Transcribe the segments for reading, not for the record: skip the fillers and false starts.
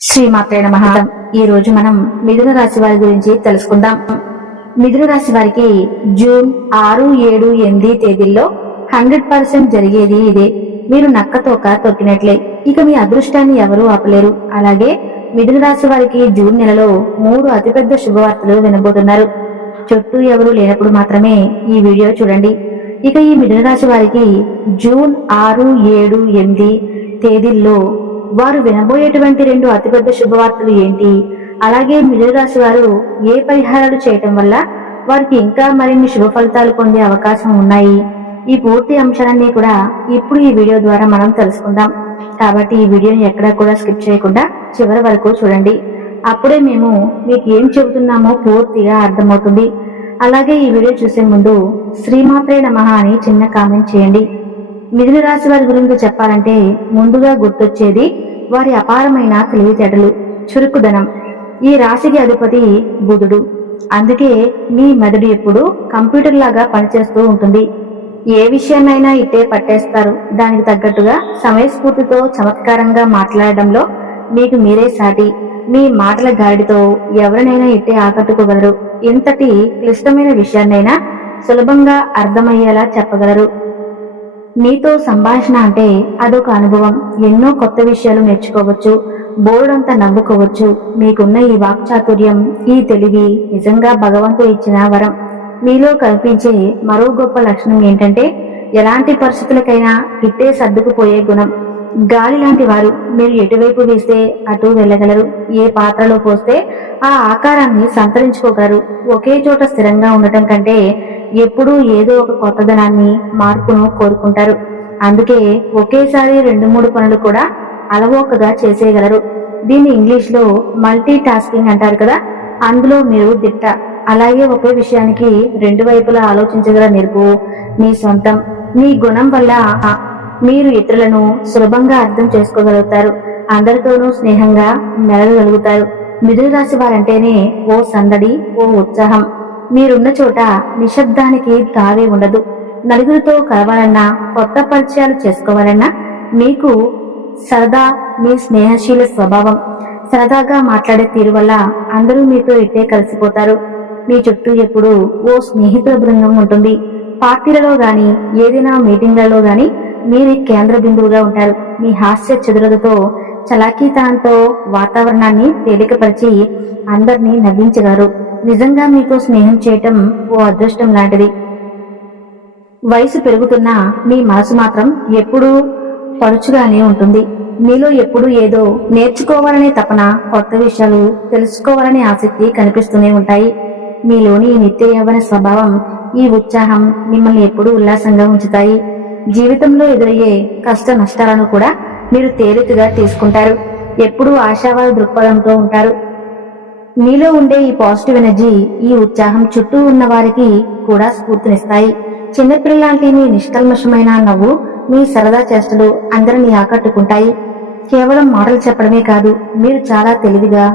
శ్రీమాత్రే నమః. ఈ రోజు మనం మిథున రాశి వారి గురించి తెలుసుకుందాం. మిథున రాశి వారికి జూన్ 6, 7, 8 తేదీల్లో 100% జరిగేది ఇదే. మీరు నక్కతోక తొక్కినట్లే. ఇక మీ అదృష్టాన్ని ఎవరూ ఆపలేరు. అలాగే మిథున రాశి వారికి జూన్ నెలలో 3 అతిపెద్ద శుభవార్తలు వినబోతున్నారు. చుట్టూ ఎవరూ లేనప్పుడు మాత్రమే ఈ వీడియో చూడండి. ఇక ఈ మిథున రాశి వారికి జూన్ 6, 7, 8 తేదీల్లో వారు వినబోయేటువంటి 2 అతిపెద్ద శుభవార్తలు ఏంటి, అలాగే మిథున రాశి వారు ఏ పరిహారాలు చేయటం వల్ల వారికి ఇంకా మరిన్ని శుభ ఫలితాలు పొందే అవకాశం ఉన్నాయి, ఈ పూర్తి అంశాలన్నీ కూడా ఇప్పుడు ఈ వీడియో ద్వారా మనం తెలుసుకుందాం. కాబట్టి ఈ వీడియోని ఎక్కడా కూడా స్కిప్ చేయకుండా చివరి వరకు చూడండి. అప్పుడే మేము మీకు ఏం చెబుతున్నామో పూర్తిగా అర్థమవుతుంది. అలాగే ఈ వీడియో చూసే ముందు శ్రీమాత్రే నమః అని చిన్న కామెంట్ చేయండి. మిథున రాశి వారి గురించి చెప్పాలంటే ముందుగా గుర్తొచ్చేది వారి అపారమైన తెలివితేటలు, చురుకుదనం. ఈ రాశికి అధిపతి బుధుడు. అందుకే మీ మెదడు ఎప్పుడు కంప్యూటర్ లాగా పనిచేస్తూ ఉంటుంది. ఏ విషయాన్నైనా ఇట్టే పట్టేస్తారు. దానికి తగ్గట్టుగా సమయస్ఫూర్తితో చమత్కారంగా మాట్లాడడంలో మీకు మీరే సాటి. మీ మాటల గాడితో ఎవరినైనా ఇట్టే ఆకట్టుకోగలరు. ఇంతటి క్లిష్టమైన విషయాన్నైనా సులభంగా అర్థమయ్యేలా చెప్పగలరు. మీతో సంభాషణ అంటే అదొక అనుభవం. ఎన్నో కొత్త విషయాలు నేర్చుకోవచ్చు, బోర్డంతా నవ్వుకోవచ్చు. మీకున్న ఈ వాక్చాతుర్యం, ఈ తెలివి నిజంగా భగవంతుడు ఇచ్చిన వరం. మీలో కనిపించే మరో గొప్ప లక్షణం ఏంటంటే ఎలాంటి పరిస్థితులకైనా ఇట్టే సర్దుకుపోయే గుణం. గాలి లాంటి వారు. మీరు ఎటువైపు వేస్తే అటు వెళ్ళగలరు. ఏ పాత్రలో పోస్తే ఆ ఆకారాన్ని సంతరించుకోగలరు. ఒకే చోట స్థిరంగా ఉండటం కంటే ఎప్పుడూ ఏదో ఒక కొత్తదనాన్ని, మార్పును కోరుకుంటారు. అందుకే ఒకేసారి 2-3 పనులు కూడా అలవోకగా చేసేయగలరు. దీన్ని ఇంగ్లీష్ లో మల్టీ టాస్కింగ్ అంటారు కదా. అందులో మీరు దిట్ట. అలాగే ఒకే విషయానికి 2 వైపులా ఆలోచించగల నేర్పు మీ సొంతం. మీ గుణం వల్ల మీరు ఇతరులను సులభంగా అర్థం చేసుకోగలుగుతారు. అందరితోనూ స్నేహంగా మెలగగలుగుతారు. మిథున రాశి వారంటేనే ఓ సందడి, ఓ ఉత్సాహం. మీరున్న చోట నిశ్శబ్దానికి తావే ఉండదు. నలుగురితో కలవాలన్నా, కొత్త పరిచయాలు చేసుకోవాలన్నా మీకు సరదా. మీ స్నేహశీల స్వభావం, సరదాగా మాట్లాడే తీరు వల్ల అందరూ మీతో ఇట్టే కలిసిపోతారు. మీ చుట్టూ ఎప్పుడూ ఓ స్నేహితుల బృందం ఉంటుంది. పార్టీలలో గాని, ఏదైనా మీటింగ్లలో గాని మీరు కేంద్ర బిందువుగా ఉంటారు. మీ హాస్య చదురులతో, చలాకీతనంతో వాతావరణాన్ని తేలికపరిచి అందరినీ నవ్వించగలరు. నిజంగా మీతో స్నేహం చేయటం ఓ అదృష్టం లాంటిది. వయసు పెరుగుతున్నా మీ మనసు మాత్రం ఎప్పుడూ పరుచుగానే ఉంటుంది. మీలో ఎప్పుడూ ఏదో నేర్చుకోవాలనే తపన, కొత్త విషయాలు తెలుసుకోవాలనే ఆసక్తి కనిపిస్తూనే ఉంటాయి. మీలోని ఈ నిత్య యవ్వన స్వభావం, ఈ ఉత్సాహం మిమ్మల్ని ఎప్పుడూ ఉల్లాసంగా ఉంచుతాయి. జీవితంలో ఎదురయ్యే కష్ట నష్టాలను కూడా మీరు తేలికగా తీసుకుంటారు. ఎప్పుడూ ఆశావాద దృక్పథంతో ఉంటారు. మీలో ఉండే ఈ పాజిటివ్ ఎనర్జీ, ఈ ఉత్సాహం చుట్టూ ఉన్న వారికి కూడా స్ఫూర్తినిస్తాయి. చిన్నపిల్లలాంటి మీ నిష్కల్మషమైన నవ్వు, మీ సరదా చేష్టలు అందరినీ ఆకట్టుకుంటాయి. కేవలం మాటలు చెప్పడమే కాదు, మీరు చాలా తెలివిగా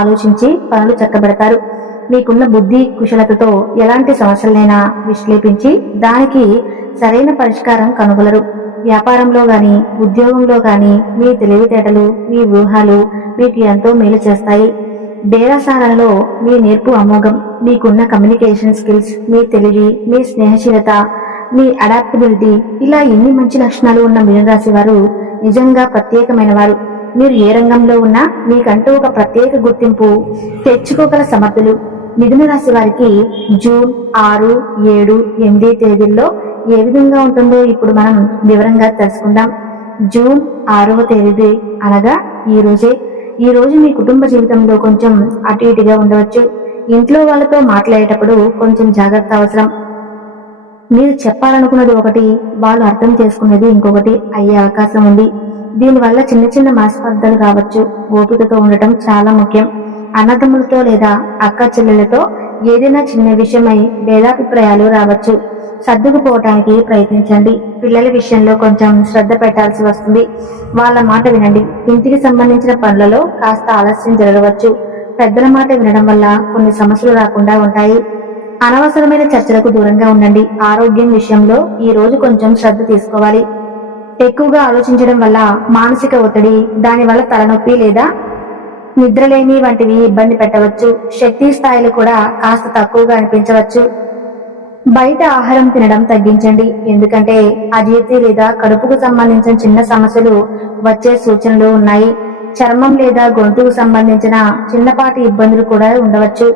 ఆలోచించి పనులు చక్కబెడతారు. మీకున్న బుద్ధి కుశలతతో ఎలాంటి సమస్యలైనా విశ్లేషించి దానికి సరైన పరిష్కారం కనుగొలరు. వ్యాపారంలో గాని, ఉద్యోగంలో గాని మీ తెలివితేటలు, మీ వ్యూహాలు మీకు ఎంతో మేలు చేస్తాయి. బేరసారాలలో మీ నేర్పు అమోఘం. మీకున్న కమ్యూనికేషన్ స్కిల్స్, మీ తెలివి, మీ స్నేహశీలత, మీ అడాప్టబిలిటీ, ఇలా ఎన్ని మంచి లక్షణాలు ఉన్న మిథున రాశి వారు నిజంగా ప్రత్యేకమైన వారు. మీరు ఏ రంగంలో ఉన్నా మీకంటూ ఒక ప్రత్యేక గుర్తింపు తెచ్చుకోగల సమర్థులు. మిథున రాశి వారికి జూన్ 6, 7, 8 తేదీల్లో ఏ విధంగా ఉంటుందో ఇప్పుడు మనం వివరంగా తెలుసుకుందాం. జూన్ 6వ తేదీ అనగా ఈ రోజు మీ కుటుంబ జీవితంలో కొంచెం అటు ఇటుగా ఉండవచ్చు. ఇంట్లో వాళ్ళతో మాట్లాడేటప్పుడు కొంచెం జాగ్రత్త అవసరం. మీరు చెప్పాలనుకున్నది ఒకటి, వాళ్ళు అర్థం చేసుకునేది ఇంకొకటి అయ్యే అవకాశం ఉంది. దీనివల్ల చిన్న చిన్న మనస్పర్ధలు రావచ్చు. ఓపికతో ఉండటం చాలా ముఖ్యం. అన్నదమ్ములతో లేదా అక్క చెల్లెలతో ఏదైనా చిన్న విషయమై భేదాభిప్రాయాలు రావచ్చు. సర్దుకుపోవటానికి ప్రయత్నించండి. పిల్లల విషయంలో కొంచెం శ్రద్ధ పెట్టాల్సి వస్తుంది. వాళ్ళ మాట వినండి. ఇంటికి సంబంధించిన పనులలో కాస్త ఆలస్యం జరగవచ్చు. పెద్దల మాట వినడం వల్ల కొన్ని సమస్యలు రాకుండా ఉంటాయి. అనవసరమైన చర్చలకు దూరంగా ఉండండి. ఆరోగ్యం విషయంలో ఈ రోజు కొంచెం శ్రద్ధ తీసుకోవాలి. ఎక్కువగా ఆలోచించడం వల్ల మానసిక ఒత్తిడి, దానివల్ల తలనొప్పి లేదా నిద్రలేమి వంటివి ఇబ్బంది పెట్టవచ్చు. శక్తి స్థాయిలు కూడా కాస్త తక్కువగా అనిపించవచ్చు. బయట ఆహారం తినడం తగ్గించండి, ఎందుకంటే అజీర్తి లేదా కడుపుకు సంబంధించిన చిన్న సమస్యలు వచ్చే సూచనలు ఉన్నాయి. చర్మం లేదా గొంతుకు సంబంధించిన చిన్నపాటి ఇబ్బందులు కూడా ఉండవచ్చు.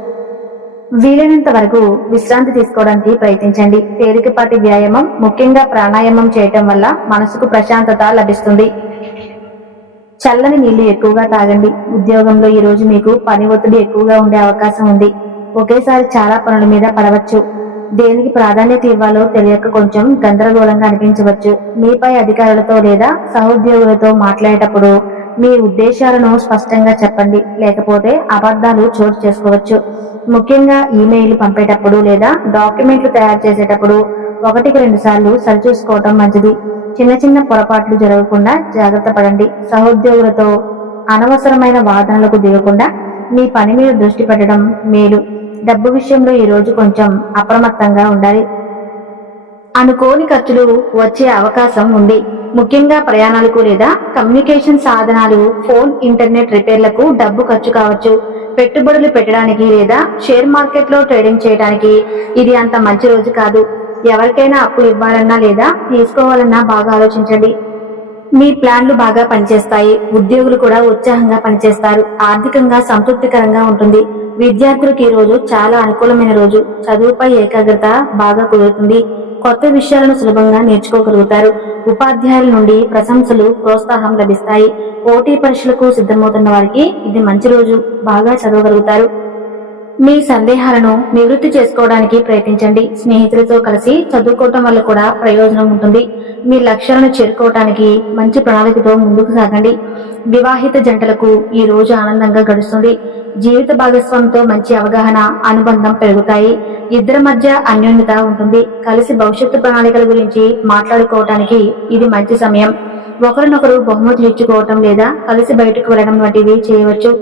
వీలైనంత వరకు విశ్రాంతి తీసుకోవడానికి ప్రయత్నించండి. తేలికపాటి వ్యాయామం, ముఖ్యంగా ప్రాణాయామం చేయటం వల్ల మనసుకు ప్రశాంతత లభిస్తుంది. చల్లని నీళ్లు ఎక్కువగా తాగండి. ఉద్యోగంలో ఈ రోజు మీకు పని ఒత్తిడి ఎక్కువగా ఉండే అవకాశం ఉంది. ఒకేసారి చాలా పనుల మీద పడవచ్చు. దేనికి ప్రాధాన్యత ఇవ్వాలో తెలియక కొంచెం గందరగోళంగా అనిపించవచ్చు. మీపై అధికారులతో లేదా సహోద్యోగులతో మాట్లాడేటప్పుడు మీ ఉద్దేశాలను స్పష్టంగా చెప్పండి, లేకపోతే అబద్ధాలు చోటు చేసుకోవచ్చు. ముఖ్యంగా ఈమెయిల్ పంపేటప్పుడు లేదా డాక్యుమెంట్లు తయారు చేసేటప్పుడు 1-2 సార్లు సరిచూసుకోవటం మంచిది. చిన్న చిన్న పొరపాట్లు జరగకుండా జాగ్రత్త పడండి. సహోద్యోగులతో అనవసరమైన వాదనలకు దిగకుండా మీ పని మీద దృష్టి పెట్టడం మేలు. డబ్బు విషయంలో ఈ రోజు కొంచెం అప్రమత్తంగా ఉండాలి. అనుకోని ఖర్చులు వచ్చే అవకాశం ఉంది. ముఖ్యంగా ప్రయాణాలకు లేదా కమ్యూనికేషన్ సాధనాలు, ఫోన్, ఇంటర్నెట్ రిపేర్లకు డబ్బు ఖర్చు కావచ్చు. పెట్టుబడులు పెట్టడానికి లేదా షేర్ మార్కెట్లో ట్రేడింగ్ చేయడానికి ఇది అంత మంచి రోజు కాదు. ఎవరికైనా అప్పు ఇవ్వాలన్నా లేదా తీసుకోవాలన్నా బాగా ఆలోచించండి. మీ ప్లాన్లు బాగా పనిచేస్తాయి. ఉద్యోగులు కూడా ఉత్సాహంగా పనిచేస్తారు. ఆర్థికంగా సంతృప్తికరంగా ఉంటుంది. విద్యార్థులకు ఈ రోజు చాలా అనుకూలమైన రోజు. చదువుపై ఏకాగ్రత బాగా కుదురుతుంది. కొత్త విషయాలను సులభంగా నేర్చుకోగలుగుతారు. ఉపాధ్యాయుల నుండి ప్రశంసలు, ప్రోత్సాహం లభిస్తాయి. పోటీ పరీక్షలకు సిద్ధమవుతున్న వారికి ఇది మంచి రోజు. బాగా చదవగలుగుతారు. మీ సందేహాలను నివృత్తి చేసుకోవడానికి ప్రయత్నించండి. స్నేహితులతో కలిసి చదువుకోవటం వల్ల కూడా ప్రయోజనం ఉంటుంది. మీ లక్ష్యాలను చేరుకోవటానికి మంచి ప్రణాళికతో ముందుకు సాగండి. వివాహిత జంటలకు ఈ రోజు ఆనందంగా గడుస్తుంది. జీవిత భాగస్వామితో మంచి అవగాహన, అనుబంధం పెరుగుతాయి. ఇద్దరి మధ్య అన్యోన్యత ఉంటుంది. కలిసి భవిష్యత్తు ప్రణాళికల గురించి మాట్లాడుకోవటానికి ఇది మంచి సమయం. ఒకరినొకరు బహుమతులు ఇచ్చుకోవటం లేదా కలిసి బయటకు వెళ్లడం వంటివి చేయవచ్చు.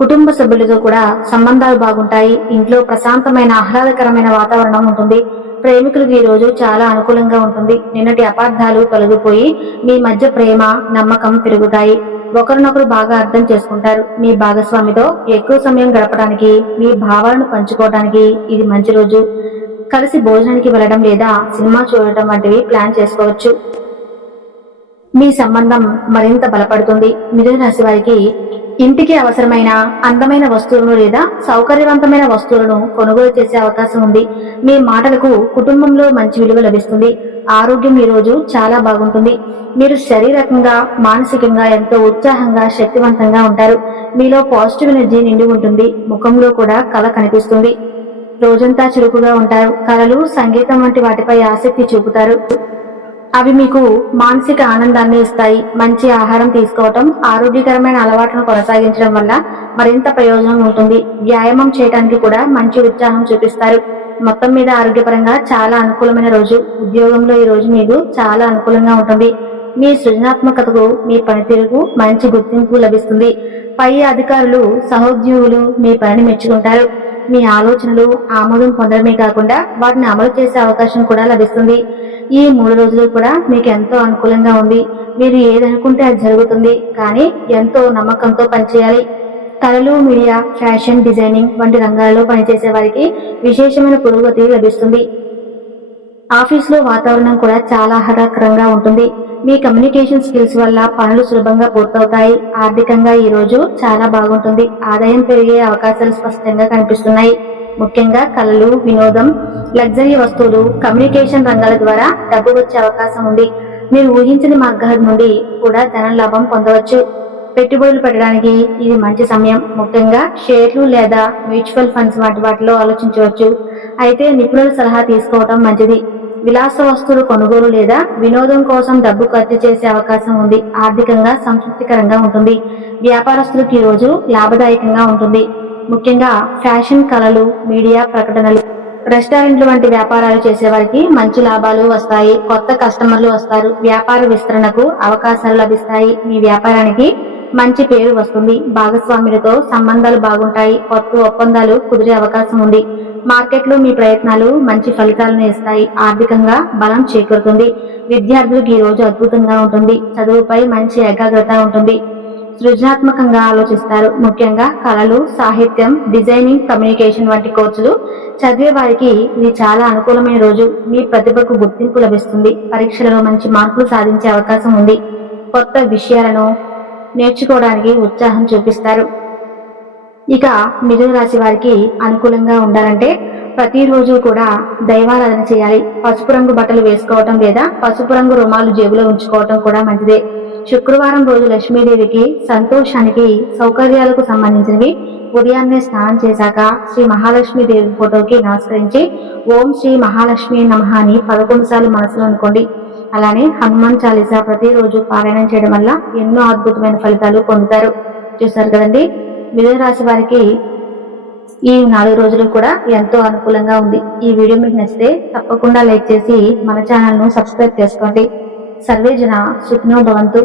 కుటుంబ సభ్యులతో కూడా సంబంధాలు బాగుంటాయి. ఇంట్లో ప్రశాంతమైన, ఆహ్లాదకరమైన వాతావరణం ఉంటుంది. ప్రేమికులకు ఈ రోజు చాలా అనుకూలంగా ఉంటుంది. నిన్నటి అపార్థాలు తొలగిపోయి మీ మధ్య ప్రేమ, నమ్మకం పెరుగుతాయి. ఒకరినొకరు బాగా అర్థం చేసుకుంటారు. మీ భాగస్వామితో ఎక్కువ సమయం గడపడానికి, మీ భావాలను పంచుకోవడానికి ఇది మంచి రోజు. కలిసి భోజనానికి వెళ్లడం లేదా సినిమా చూడటం వంటివి ప్లాన్ చేసుకోవచ్చు. మీ సంబంధం మరింత బలపడుతుంది. మిథున రాశి వారికి ఇంటికి అవసరమైన అందమైన వస్తువులను లేదా సౌకర్యవంతమైన వస్తువులను కొనుగోలు చేసే అవకాశం ఉంది. మీ మాటలకు కుటుంబంలో మంచి విలువ లభిస్తుంది. ఆరోగ్యం ఈ రోజు చాలా బాగుంటుంది. మీరు శారీరకంగా, మానసికంగా ఎంతో ఉత్సాహంగా, శక్తివంతంగా ఉంటారు. మీలో పాజిటివ్ ఎనర్జీ నిండి ఉంటుంది. ముఖంలో కూడా కళ కనిపిస్తుంది. రోజంతా చురుకుగా ఉంటారు. కళలు, సంగీతం వంటి వాటిపై ఆసక్తి చూపుతారు. అవి మీకు మానసిక ఆనందాన్ని ఇస్తాయి. మంచి ఆహారం తీసుకోవటం, ఆరోగ్యకరమైన అలవాట్లను కొనసాగించడం వల్ల మరింత ప్రయోజనం ఉంటుంది. వ్యాయామం చేయడానికి కూడా మంచి ఉత్సాహం చూపిస్తారు. మొత్తం మీద ఆరోగ్యపరంగా చాలా అనుకూలమైన రోజు. ఉద్యోగంలో ఈ రోజు మీకు చాలా అనుకూలంగా ఉంటుంది. మీ సృజనాత్మకతకు, మీ పనితీరుకు మంచి గుర్తింపు లభిస్తుంది. పై అధికారులు, సహోద్యోగులు మీ పనిని మెచ్చుకుంటారు. మీ ఆలోచనలు ఆమోదం పొందడమే కాకుండా వాటిని అమలు చేసే అవకాశం కూడా లభిస్తుంది. ఈ 3 రోజులు కూడా మీకు ఎంతో అనుకూలంగా ఉంది. మీరు ఏదనుకుంటే అది జరుగుతుంది, కానీ ఎంతో నమ్మకంతో పనిచేయాలి. కళలు, మీడియా, ఫ్యాషన్ డిజైనింగ్ వంటి రంగాల్లో పనిచేసే వారికి విశేషమైన పురోగతి లభిస్తుంది. ఆఫీసులో వాతావరణం కూడా చాలా ఆహ్లాదకరంగా ఉంటుంది. మీ కమ్యూనికేషన్ స్కిల్స్ వల్ల పనులు సులభంగా పూర్తవుతాయి. ఆర్థికంగా ఈ రోజు చాలా బాగుంటుంది. ఆదాయం పెరిగే అవకాశాలు స్పష్టంగా కనిపిస్తున్నాయి. ముఖ్యంగా కళలు, వినోదం, లగ్జరీ వస్తువులు, కమ్యూనికేషన్ రంగాల ద్వారా డబ్బు వచ్చే అవకాశం ఉంది. మీరు ఊహించని మార్గాల నుండి కూడా ధన లాభం పొందవచ్చు. పెట్టుబడులు పెట్టడానికి ఇది మంచి సమయం. ముఖ్యంగా షేర్లు లేదా మ్యూచువల్ ఫండ్స్ వంటి వాటిలో ఆలోచించవచ్చు. అయితే నిపుణుల సలహా తీసుకోవడం మంచిది. విలాస వస్తువులు కొనుగోలు లేదా వినోదం కోసం డబ్బు ఖర్చు చేసే అవకాశం ఉంది. ఆర్థికంగా సంతృప్తికరంగా ఉంటుంది. వ్యాపారస్తులకు ఈ రోజు లాభదాయకంగా ఉంటుంది. ముఖ్యంగా ఫ్యాషన్, కళలు, మీడియా, ప్రకటనలు, రెస్టారెంట్లు వంటి వ్యాపారాలు చేసేవారికి మంచి లాభాలు వస్తాయి. కొత్త కస్టమర్లు వస్తారు. వ్యాపార విస్తరణకు అవకాశాలు లభిస్తాయి. మీ వ్యాపారానికి మంచి పేరు వస్తుంది. భాగస్వాములతో సంబంధాలు బాగుంటాయి. కొత్త ఒప్పందాలు కుదిరే అవకాశం ఉంది. మార్కెట్లో మీ ప్రయత్నాలు మంచి ఫలితాలను ఇస్తాయి. ఆర్థికంగా బలం చేకూరుతుంది. విద్యార్థులకు ఈ రోజు అద్భుతంగా ఉంటుంది. చదువుపై మంచి ఏకాగ్రత ఉంటుంది. సృజనాత్మకంగా ఆలోచిస్తారు. ముఖ్యంగా కళలు, సాహిత్యం, డిజైనింగ్, కమ్యూనికేషన్ వంటి కోర్సులు చదివే వారికి ఇది చాలా అనుకూలమైన రోజు. మీ ప్రతిభకు గుర్తింపు లభిస్తుంది. పరీక్షలలో మంచి మార్కులు సాధించే అవకాశం ఉంది. కొత్త విషయాలను నేర్చుకోవడానికి ఉత్సాహం చూపిస్తారు. ఇక మిథున రాశి వారికి అనుకూలంగా ఉండాలంటే ప్రతిరోజు కూడా దైవారాధన చేయాలి. పసుపు రంగు బట్టలు వేసుకోవటం లేదా పసుపు రంగు రుమాలు జేబులో ఉంచుకోవటం కూడా మంచిదే. శుక్రవారం రోజు లక్ష్మీదేవికి సంతోషానికి, సౌకర్యాలకు సంబంధించినవి ఉదయాన్నే స్నానం చేశాక శ్రీ మహాలక్ష్మి దేవి ఫోటోకి నమస్కరించి ఓం శ్రీ మహాలక్ష్మి నమః అని 11 సార్లు మనసులో అనుకోండి. అలానే హనుమాన్ చాలీసా ప్రతిరోజు పారాయణం చేయడం వల్ల ఎన్నో అద్భుతమైన ఫలితాలు పొందుతారు. చూసారు కదండి, మిథున రాశి వారికి ఈ 4 రోజులు కూడా ఎంతో అనుకూలంగా ఉంది. ఈ వీడియో మీకు నచ్చితే తప్పకుండా లైక్ చేసి మన ఛానల్ ను సబ్స్క్రైబ్ చేసుకోండి. సర్వే జన సుఖినో భవంతు.